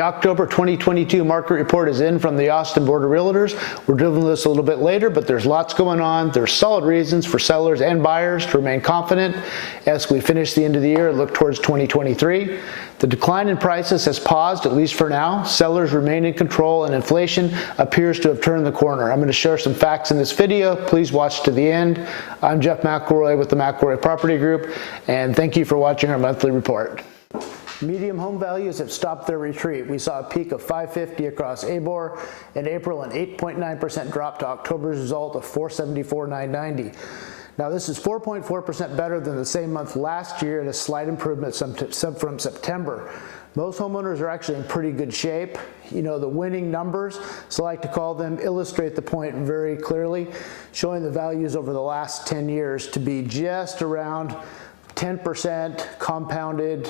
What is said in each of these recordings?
The October 2022 market report is in from the Austin Board of Realtors. We're doing this a little bit later, but there's lots going on. There's solid reasons for sellers and buyers to remain confident as we finish the end of the year and look towards 2023. The decline in prices has paused, at least for now. Sellers remain in control and inflation appears to have turned the corner. I'm going to share some facts in this video. Please watch to the end. I'm Jeff McElroy with the McElroy Property Group, and thank you for watching our monthly report. Medium home values have stopped their retreat. We saw a peak of 550 across ABOR in April, an 8.9% drop to October's result of 474,990. Now this is 4.4% better than the same month last year and a slight improvement from September. Most homeowners are actually in pretty good shape. You know, the winning numbers, so I like to call them, illustrate the point very clearly, showing the values over the last 10 years to be just around 10% compounded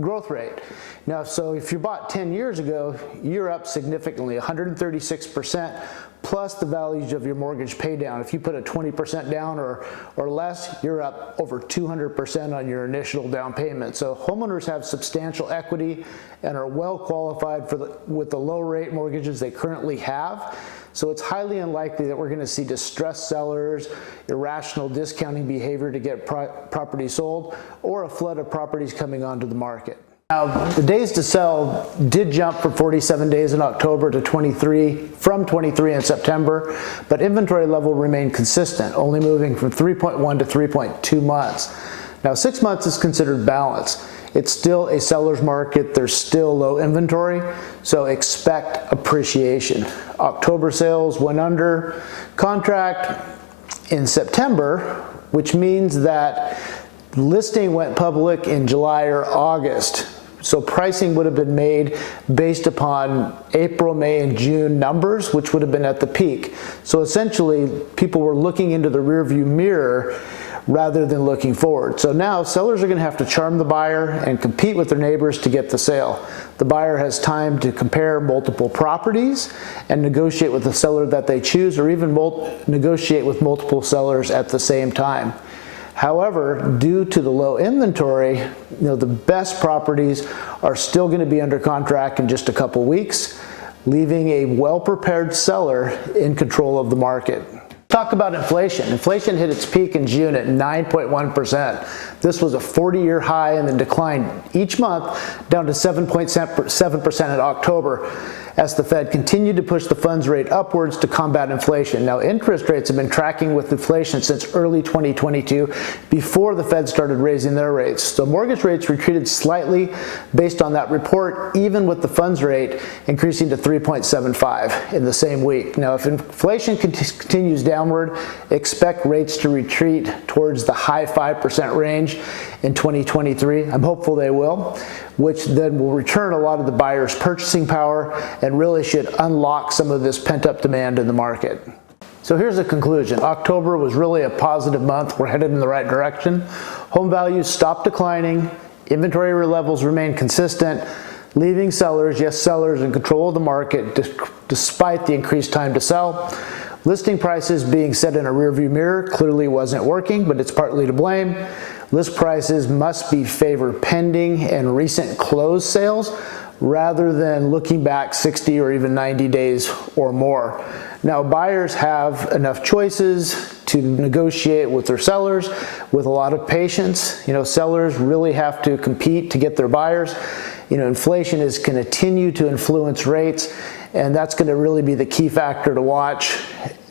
growth rate. Now, so if you bought 10 years ago, you're up significantly, 136%, plus the values of your mortgage pay down. If you put a 20% down or less, you're up over 200% on your initial down payment. So homeowners have substantial equity and are well qualified with the low rate mortgages they currently have. So it's highly unlikely that we're going to see distressed sellers, irrational discounting behavior to get properties sold, or a flood of properties coming onto the market. Now, the days to sell did jump from 47 days in October to 23 in September, but inventory level remained consistent, only moving from 3.1 to 3.2 months. Now, 6 months is considered balance. It's still a seller's market. There's still low inventory, so expect appreciation. October sales went under contract in September, which means that listing went public in July or August. So pricing would have been made based upon April, May, and June numbers, which would have been at the peak. So essentially, people were looking into the rearview mirror rather than looking forward. So now sellers are going to have to charm the buyer and compete with their neighbors to get the sale. The buyer has time to compare multiple properties and negotiate with the seller that they choose, or even negotiate with multiple sellers at the same time. However, due to the low inventory, the best properties are still going to be under contract in just a couple weeks, leaving a well-prepared seller in control of the market. Talk about inflation. Inflation hit its peak in June at 9.1%. This was a 40-year high and then declined each month down to 7.7% in October as the Fed continued to push the funds rate upwards to combat inflation. Now, interest rates have been tracking with inflation since early 2022 before the Fed started raising their rates. So mortgage rates retreated slightly based on that report, even with the funds rate increasing to 3.75 in the same week. Now, if inflation continues downward, expect rates to retreat towards the high 5% range in 2023. I'm hopeful they will, which then will return a lot of the buyers' purchasing power and really should unlock some of this pent-up demand in the market. So here's the conclusion. October was really a positive month. We're headed in the right direction. Home values stopped declining. Inventory levels remain consistent, leaving sellers, yes, sellers, in control of the market despite the increased time to sell. Listing prices being set in a rearview mirror clearly wasn't working, but it's partly to blame. List prices must be favored pending and recent closed sales rather than looking back 60 or even 90 days or more. Now, buyers have enough choices to negotiate with their sellers with a lot of patience. Sellers really have to compete to get their buyers. Inflation is going to continue to influence rates, and that's going to really be the key factor to watch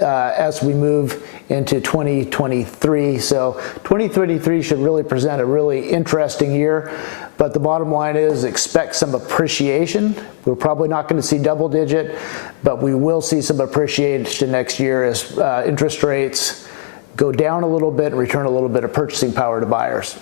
as we move into 2023. So 2023 should really present a really interesting year, but the bottom line is expect some appreciation. We're probably not going to see double digit, but we will see some appreciation next year as interest rates go down a little bit and return a little bit of purchasing power to buyers.